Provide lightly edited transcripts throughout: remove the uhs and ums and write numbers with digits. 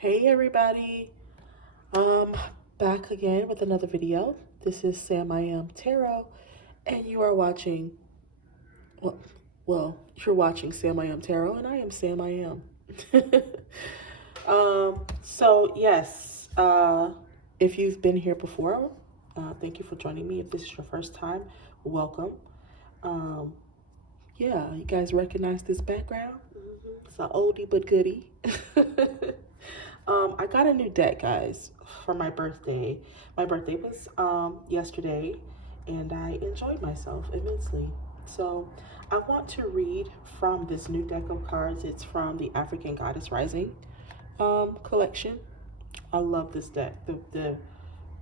Hey everybody, um, back again with another video. This is SamIAm Tarot, and you are watching. Well, you're watching SamIAm Tarot, and I am SamIAm. So yes, if you've been here before, thank you for joining me. If this is your first time, welcome. Um, yeah, you guys recognize this background? It's an oldie but goodie. I got a new deck, guys, for my birthday. My birthday was yesterday, and I enjoyed myself immensely. So I want to read from this new deck of cards. It's from the African Goddess Rising collection. I love this deck. The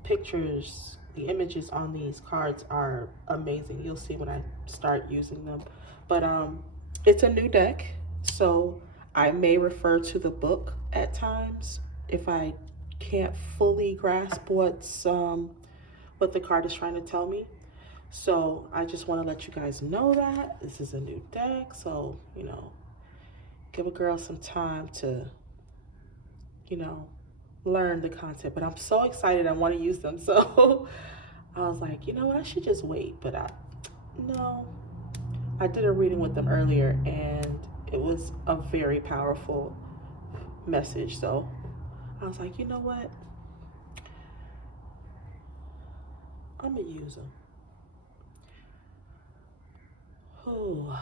pictures, the images on these cards are amazing. You'll see when I start using them. But it's a new deck, so I may refer to the book at times if I can't fully grasp what the card is trying to tell me. So I just want to let you guys know that this is a new deck. So, give a girl some time to, you know, learn the concept. But I'm so excited. I want to use them. So I was like, you know what? I should just wait. But no, I did a reading with them earlier, and it was a very powerful message. So I was like, you know what? I'm going to use them. Oh,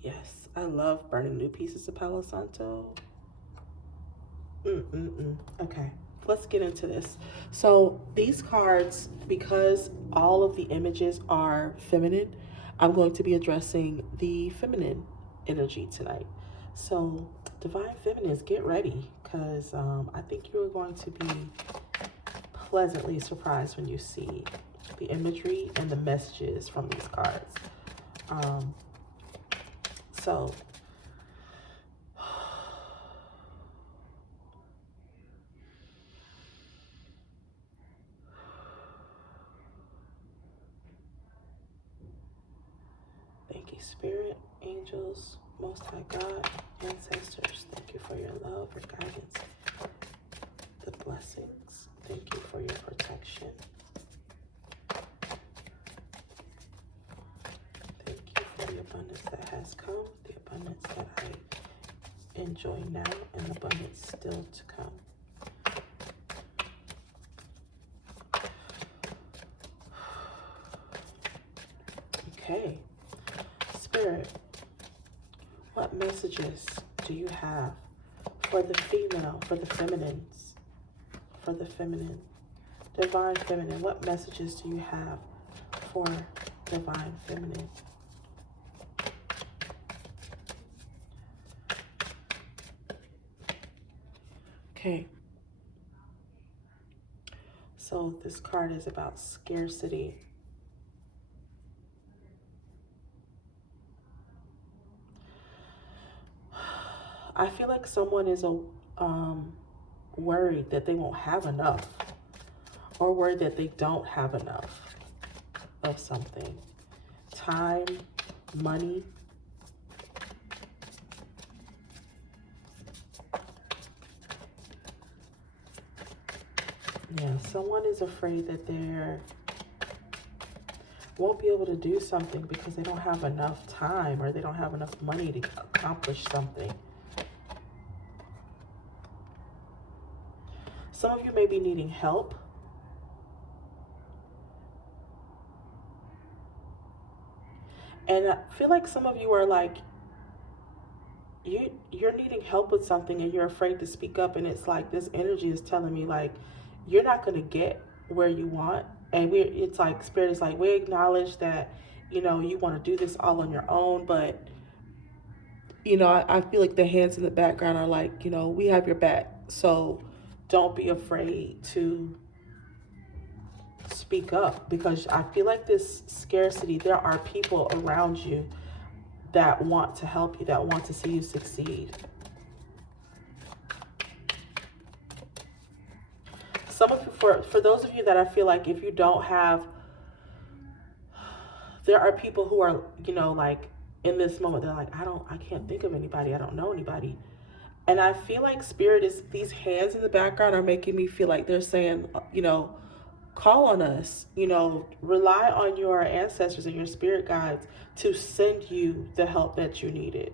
yes. I love burning new pieces of Palo Santo. Okay, let's get into this. So these cards, because all of the images are feminine, I'm going to be addressing the feminine energy tonight. So Divine Feminines, get ready, because I think you're going to be pleasantly surprised when you see the imagery and the messages from these cards. So thank you, Spirit, angels, Most High God, ancestors. Thank you for your love, your guidance, the blessings. Thank you for your protection. Thank you for the abundance that has come, the abundance that I enjoy now, and the abundance still to come. Okay. Spirit, what messages do you have for the female, for the feminines, for the feminine, divine feminine? What messages do you have for divine feminine? Okay. So this card is about scarcity. I feel like someone is worried that they won't have enough, or worried that they don't have enough of something. Time, money. Yeah, someone is afraid that they won't be able to do something because they don't have enough time, or they don't have enough money to accomplish something. Some of you may be needing help. And I feel like some of you are like, you're needing help with something and you're afraid to speak up. And it's like this energy is telling me like, you're not going to get where you want. And it's like Spirit is like, we acknowledge that, you want to do this all on your own. But, I feel like the hands in the background are like, we have your back. So don't be afraid to speak up, because I feel like this scarcity, there are people around you that want to help you, that want to see you succeed. Some of you, for those of you that I feel like if you don't have, there are people who are, like in this moment, they're like, I can't think of anybody. I don't know anybody. And I feel like Spirit is, these hands in the background are making me feel like they're saying, call on us, rely on your ancestors and your spirit guides to send you the help that you needed.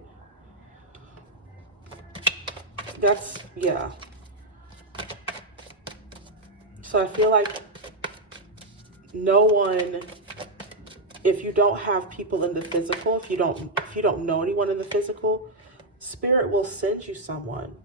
That's, yeah. So I feel like no one, if you don't have people in the physical, if you don't know anyone in the physical, Spirit will send you someone.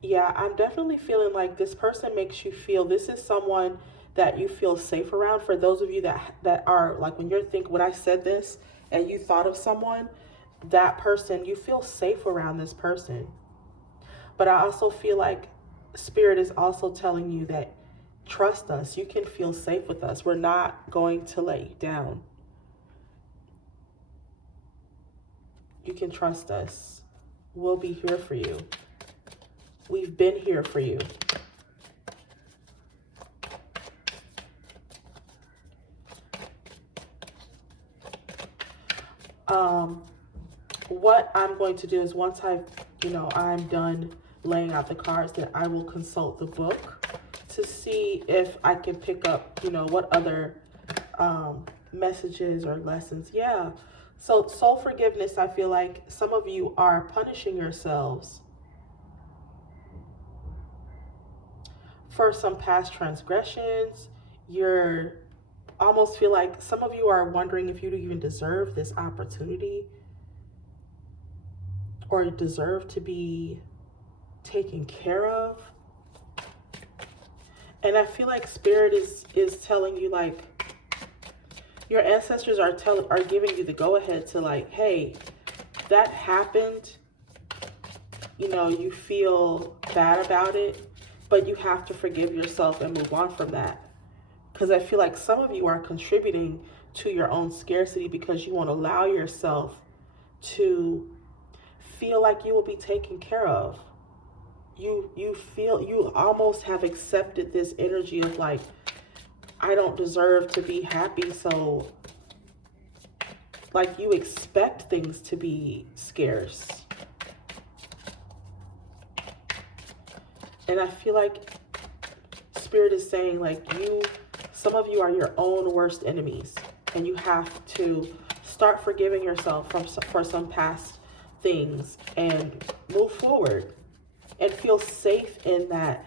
Yeah, I'm definitely feeling like this person makes you feel, this is someone that you feel safe around. For those of you that are like, when I said this and you thought of someone, that person, you feel safe around this person. But I also feel like Spirit is also telling you that trust us. You can feel safe with us. We're not going to let you down. You can trust us. We'll be here for you. We've been here for you. What I'm going to do is once I'm done laying out the cards, that I will consult the book to see if I can pick up, what other messages or lessons. Yeah. So soul forgiveness, I feel like some of you are punishing yourselves for some past transgressions. You're almost feel like some of you are wondering if you even deserve this opportunity or deserve to be taken care of. And I feel like Spirit is telling you, like, your ancestors are giving you the go ahead to, like, hey, that happened. You feel bad about it, but you have to forgive yourself and move on from that. Because I feel like some of you are contributing to your own scarcity because you won't allow yourself to feel like you will be taken care of. You feel, you almost have accepted this energy of like, I don't deserve to be happy. So like you expect things to be scarce. And I feel like Spirit is saying, like, some of you are your own worst enemies, and you have to start forgiving yourself for some past things and move forward and feel safe in that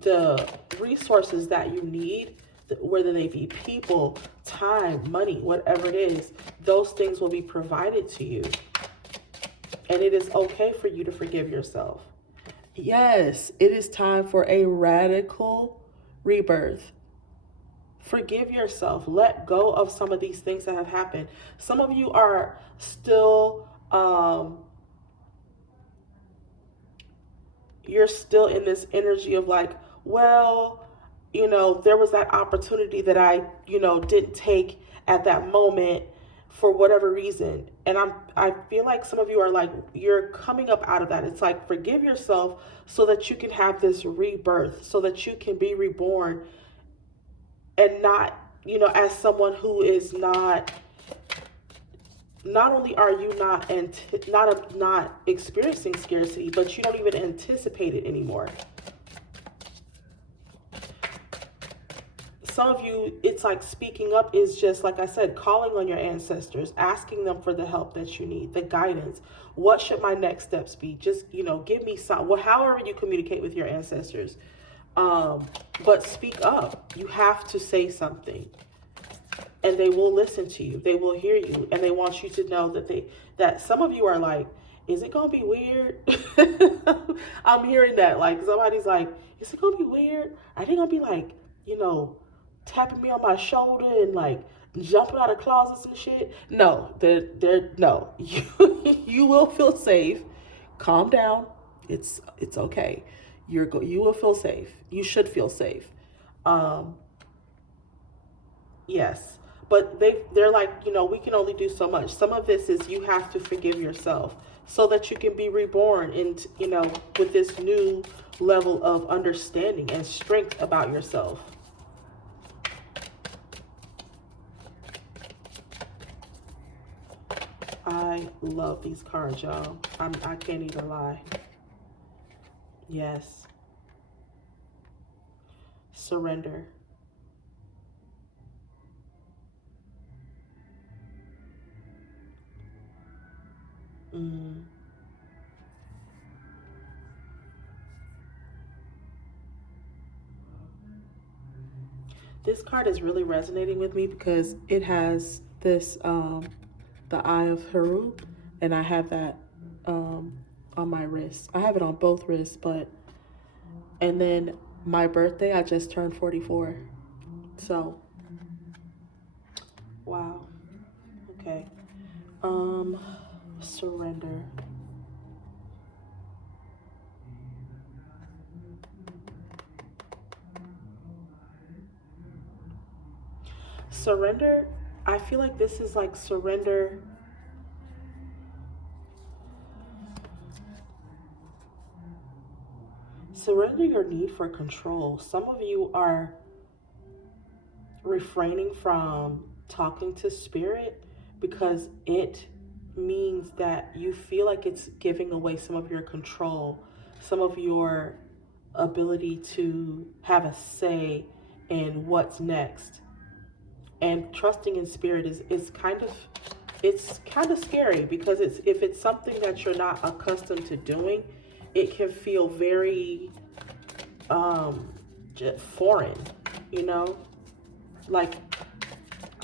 the resources that you need, whether they be people, time, money, whatever it is, those things will be provided to you. And it is okay for you to forgive yourself. Yes, it is time for a radical rebirth. Forgive yourself. Let go of some of these things that have happened. Some of you are still, you're still in this energy of like, well, there was that opportunity that I, didn't take at that moment for whatever reason. And I feel like some of you are like, you're coming up out of that. It's like, forgive yourself so that you can have this rebirth, so that you can be reborn, and not, as someone who is not only are you not experiencing scarcity, but you don't even anticipate it anymore. Some of you, it's like speaking up is just, like I said, calling on your ancestors, asking them for the help that you need, the guidance. What should my next steps be? Just, give me some, however you communicate with your ancestors. But speak up. You have to say something. And they will listen to you. They will hear you. And they want you to know that some of you are like, is it going to be weird? I'm hearing that. Like, somebody's like, is it going to be weird? Are they going to be like, tapping me on my shoulder and like jumping out of closets and shit? No, no. You will feel safe. Calm down. It's okay. You will feel safe. You should feel safe. Yes. But they're like, we can only do so much. Some of this is you have to forgive yourself so that you can be reborn and, with this new level of understanding and strength about yourself. I love these cards, y'all. I can't even lie. Yes. Surrender. Mm. This card is really resonating with me because it has this the Eye of Heru, and I have that on my wrist. I have it on both wrists, but and then my birthday, I just turned 44. So, wow. Okay. Um, Surrender. Surrender. I feel like this is like surrender. Surrender your need for control. Some of you are refraining from talking to spirit because it means that you feel like it's giving away some of your control, some of your ability to have a say in what's next. And trusting in spirit is kind of, it's kind of scary because it's, if it's something that you're not accustomed to doing, it can feel very um foreign, you know, like,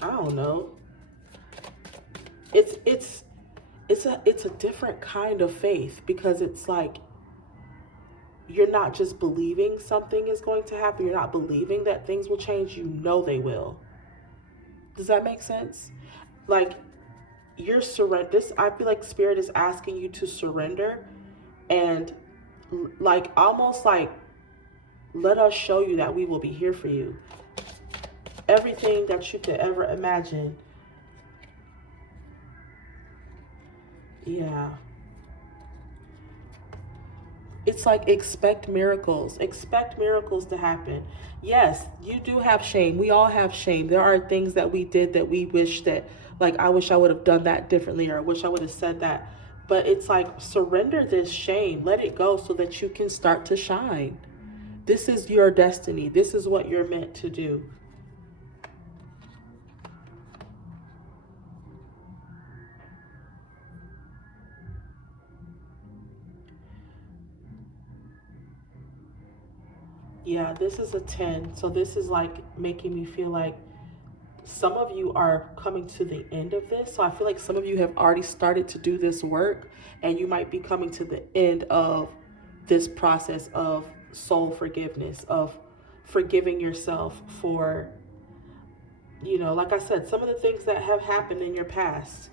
I don't know. It's it's a different kind of faith because it's like you're not just believing something is going to happen. You're not believing that things will change. You know they will. Does that make sense? Like, you're surrender. This, I feel like spirit is asking you to surrender and like almost like, let us show you that we will be here for you. Everything that you could ever imagine. Yeah. It's like expect miracles to happen. Yes, you do have shame. We all have shame. There are things that we did that we wish that, like, I wish I would have done that differently, or I wish I would have said that. But it's like, surrender this shame, let it go so that you can start to shine. This is your destiny. This is what you're meant to do. Yeah, this is a 10. So this is like making me feel like some of you are coming to the end of this. So I feel like some of you have already started to do this work, and you might be coming to the end of this process of soul forgiveness, of forgiving yourself for, you know, like I said, some of the things that have happened in your past.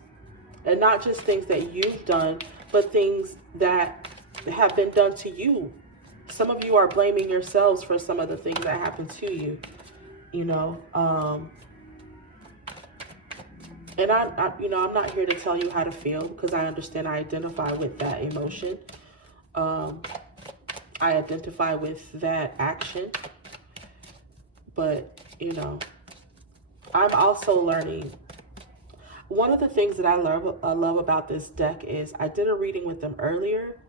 And not just things that you've done, but things that have been done to you. Some of you are blaming yourselves for some of the things that happened to you, you know. And you know, I'm not here to tell you how to feel because I understand, I identify with that emotion. Um, I identify with that action. But, you know, I'm also learning. One of the things that I love about this deck is I did a reading with them earlier.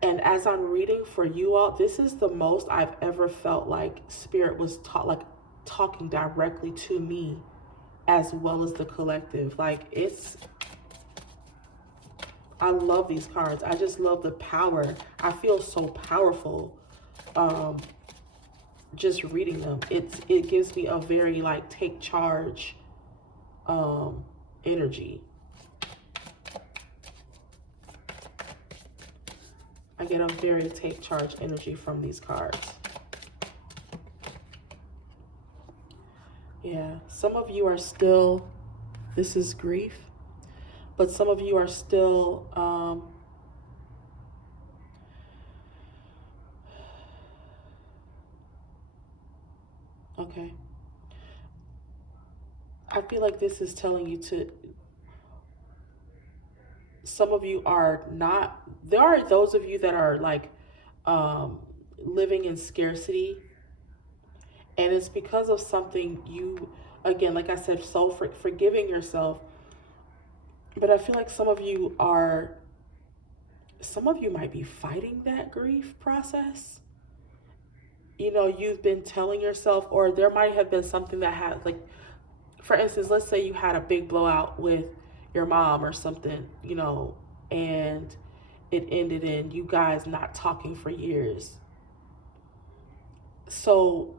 And as I'm reading for you all, this is the most I've ever felt like spirit was talking directly to me as well as the collective. Like, it's, I love these cards. I just love the power. I feel so powerful just reading them. It gives me a very like take charge energy. I get a very take charge energy from these cards. Yeah, some of you are still, this is grief, but some of you are still okay. I feel like this is telling you to, some of you are not, there are those of you that are like living in scarcity, and it's because of something you, again, like I said, so forgiving yourself But I feel like some of you might be fighting that grief process. You've been telling yourself, or there might have been something that had, like, for instance, let's say you had a big blowout with your mom or something, and it ended in you guys not talking for years. So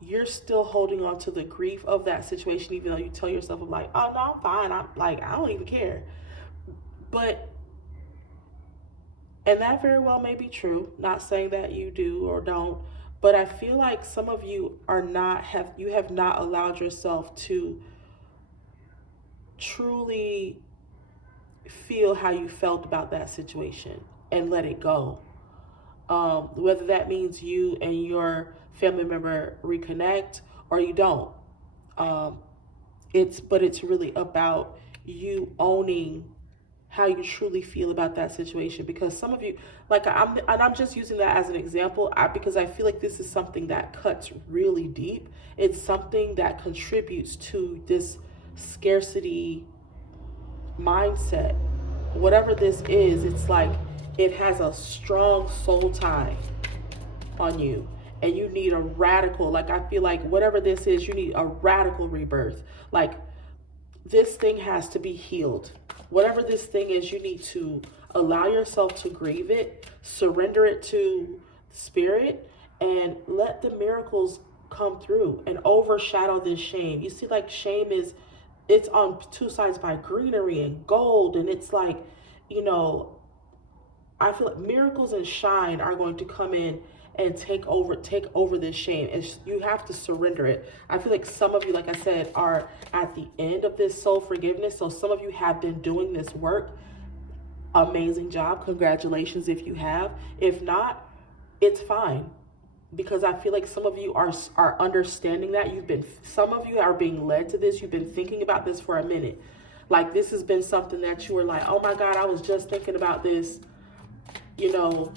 you're still holding on to the grief of that situation, even though you tell yourself, I'm like, oh no, I'm fine. I'm like, I don't even care. But, and that very well may be true. Not saying that you do or don't, but I feel like some of you have not allowed yourself to truly feel how you felt about that situation and let it go. Whether that means you and your family member reconnect or you don't. Um, it's really about you owning how you truly feel about that situation, because some of you, like, I'm just using that as an example, because I feel like this is something that cuts really deep. It's something that contributes to this scarcity mindset. Whatever this is, it's like it has a strong soul tie on you, and you need a radical, like, I feel like whatever this is, you need a radical rebirth. Like, this thing has to be healed. Whatever this thing is, you need to allow yourself to grieve it, surrender it to spirit, and let the miracles come through and overshadow this shame. You see, like, shame is, it's on two sides by greenery and gold, and it's like, you know, I feel like miracles and shine are going to come in and take over this shame. You have to surrender it. I feel like some of you, like I said, are at the end of this soul forgiveness. So some of you have been doing this work. Amazing job. Congratulations if you have. If not, it's fine. Because I feel like some of you are understanding that. Some of you are being led to this. You've been thinking about this for a minute. Like, this has been something that you were like, oh my God, I was just thinking about this, you know,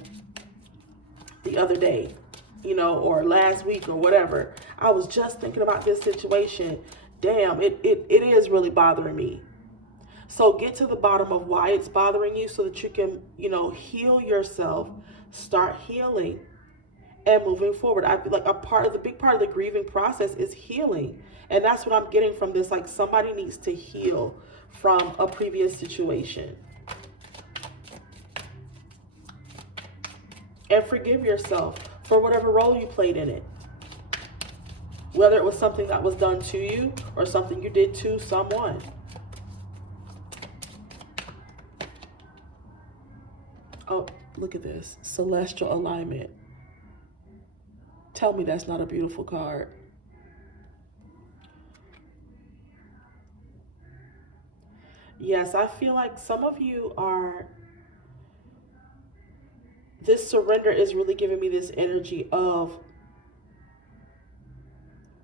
the other day, or last week or whatever. I was just thinking about this situation. Damn, it is really bothering me. So get to the bottom of why it's bothering you, so that you can, heal yourself, start healing and moving forward. I feel like the big part of the grieving process is healing. And that's what I'm getting from this. Like, somebody needs to heal from a previous situation. And forgive yourself for whatever role you played in it. Whether it was something that was done to you or something you did to someone. Oh, look at this. Celestial alignment. Tell me that's not a beautiful card. Yes, I feel like some of you are, this surrender is really giving me this energy of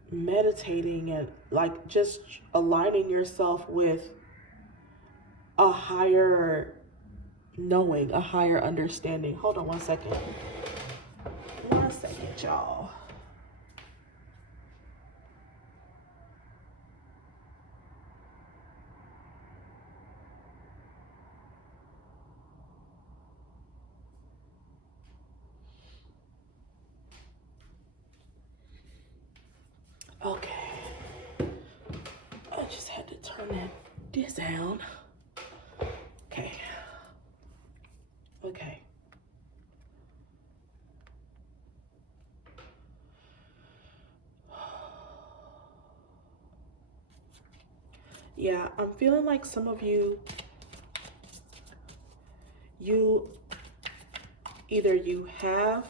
meditating and, like, just aligning yourself with a higher knowing, a higher understanding. Hold on 1 second. 1 second, y'all. Okay. I just had to turn this down. Okay. Okay. Yeah, I'm feeling like some of you either you have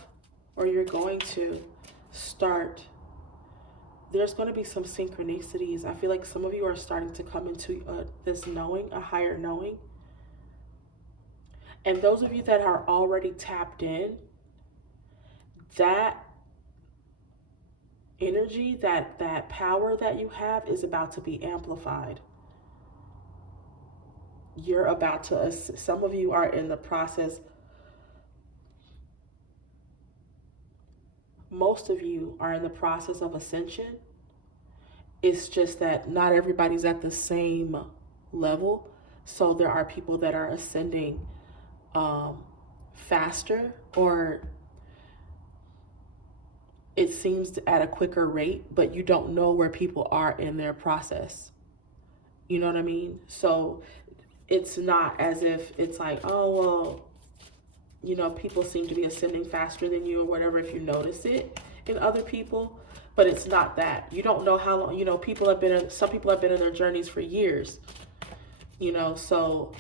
or you're going to start, there's going to be some synchronicities. I feel like some of you are starting to come into this knowing, a higher knowing. And those of you that are already tapped in, that energy, that power that you have is about to be amplified. You're about to, some of you are in the process, most of you are in the process of ascension. It's just that not everybody's at the same level. So there are people that are ascending faster, or it seems at a quicker rate, but you don't know where people are in their process. You know what I mean? So it's not as if it's like, oh, well, you know, people seem to be ascending faster than you or whatever, if you notice it in other people. But it's not that. You don't know how long, you know, some people have been in their journeys for years, you know, so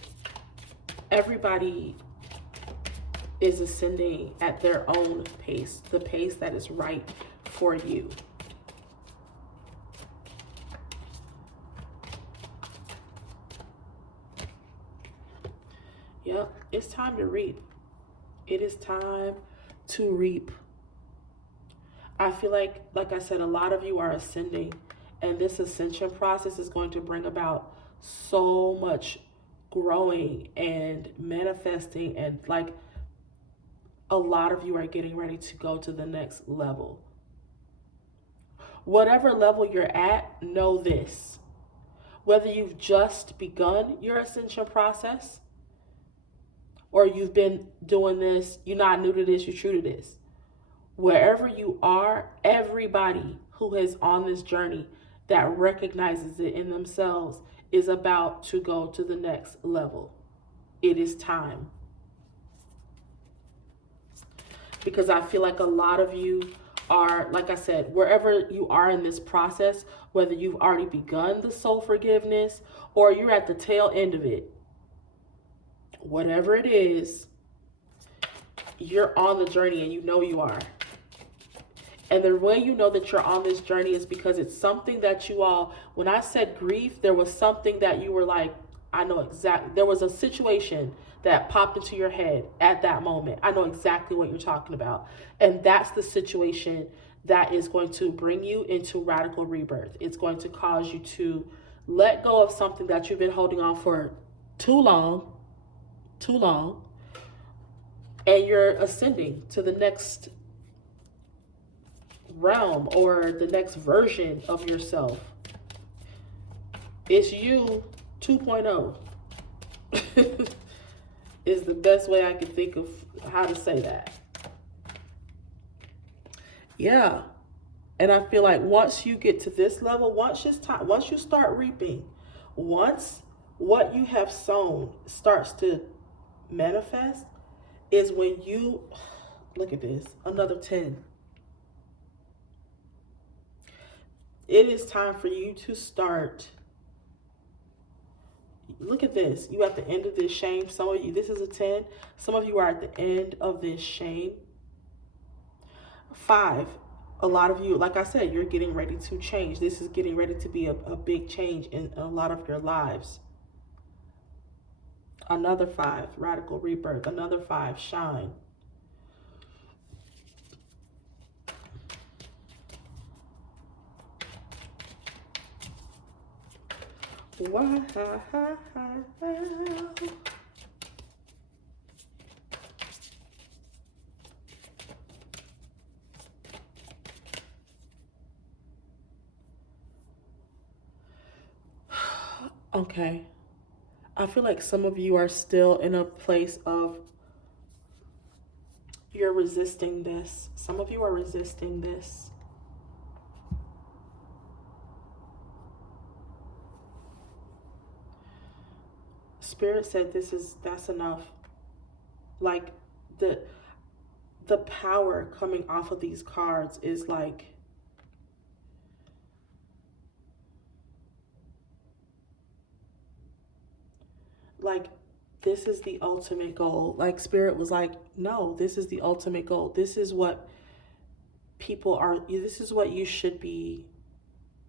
everybody is ascending at their own pace, the pace that is right for you. Yep, it's time to reap. It is time to reap. I feel like I said, a lot of you are ascending, and this ascension process is going to bring about so much growing and manifesting, and like a lot of you are getting ready to go to the next level. Whatever level you're at, know this. Whether you've just begun your ascension process or you've been doing this, you're not new to this, you're true to this. Wherever you are, everybody who is on this journey that recognizes it in themselves is about to go to the next level. It is time. Because I feel like a lot of you are, like I said, wherever you are in this process, whether you've already begun the soul forgiveness or you're at the tail end of it, whatever it is, you're on the journey and you know you are. And the way you know that you're on this journey is because it's something that you all, when I said grief, there was something that you were like, I know exactly, there was a situation that popped into your head at that moment. I know exactly what you're talking about. And that's the situation that is going to bring you into radical rebirth. It's going to cause you to let go of something that you've been holding on for too long, and you're ascending to the next realm or the next version of yourself. It's you 2.0 is the best way I can think of how to say that. Yeah. And I feel like once you get to this level, once you start reaping, once what you have sown starts to manifest, is when you, look at this, another 10. It is time for you to start. Look at this. You at the end of this shame. Some of you, this is a 10. Some of you are at the end of this shame. 5. A lot of you, like I said, you're getting ready to change. This is getting ready to be a big change in a lot of your lives. Another 5, radical rebirth. Another 5, shine. Wow. Okay. I feel like some of you are still in a place of you're resisting this. Some of you are resisting this. Spirit said that's enough. Like the power coming off of these cards is like, this is the ultimate goal. Like Spirit was like, no, this is the ultimate goal. This is what people are, this is what you should be,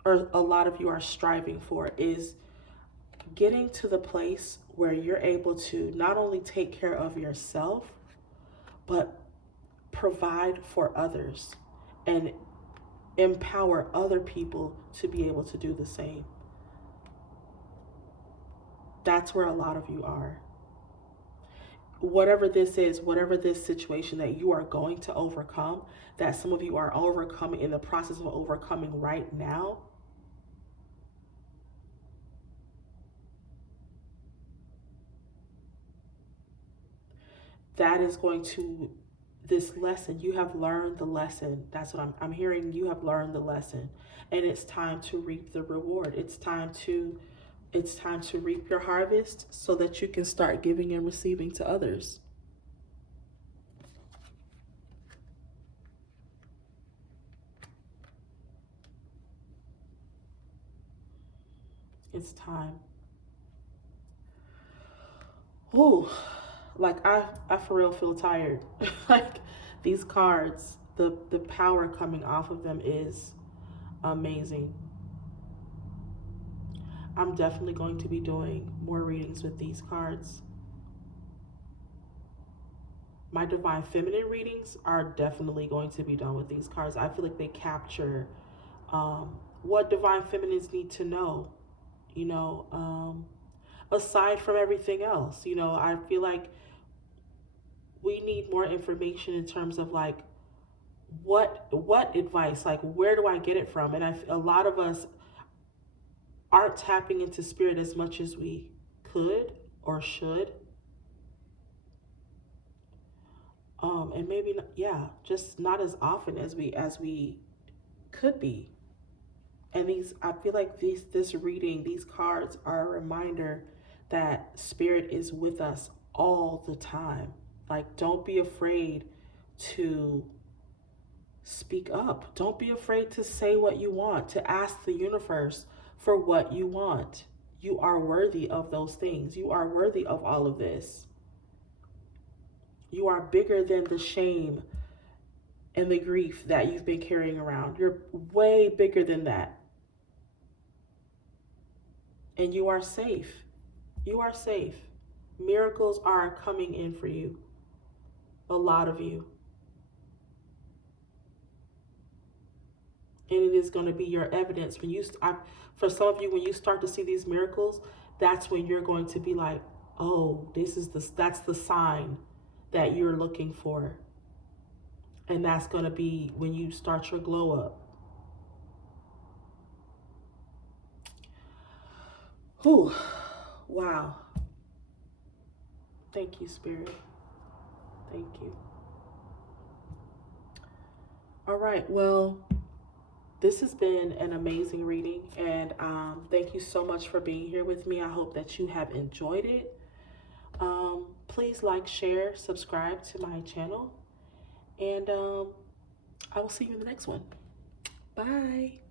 or a lot of you are striving for, is getting to the place where you're able to not only take care of yourself, but provide for others and empower other people to be able to do the same. That's where a lot of you are. Whatever this is, whatever this situation that you are going to overcome, that some of you are overcoming, in the process of overcoming right now, that is going to, this lesson, you have learned the lesson. That's what I'm hearing. You have learned the lesson, and it's time to reap the reward. It's time to reap your harvest so that you can start giving and receiving to others. It's time. Ooh, like I for real feel tired. Like these cards, the power coming off of them is amazing. I'm definitely going to be doing more readings with these cards. My divine feminine readings are definitely going to be done with these cards. I feel like they capture what divine feminines need to know, you know, aside from everything else. You know, I feel like we need more information in terms of like what advice, like where do I get it from? And a lot of us aren't tapping into spirit as much as we could or should. And maybe yeah, just not as often as we could be. And these, I feel like this reading, these cards are a reminder that spirit is with us all the time. Like, don't be afraid to speak up. Don't be afraid to say what you want, to ask the universe for what you want. You are worthy of those things. You are worthy of all of this. You are bigger than the shame and the grief that you've been carrying around. You're way bigger than that. And you are safe. You are safe. Miracles are coming in for you. A lot of you. And it is going to be your evidence when for some of you, when you start to see these miracles, that's when you're going to be like, oh, that's the sign that you're looking for. And that's going to be when you start your glow up. Whew. Wow. Thank you, Spirit. Thank you. All right. Well, this has been an amazing reading, and thank you so much for being here with me. I hope that you have enjoyed it. Please like, share, subscribe to my channel, and I will see you in the next one. Bye.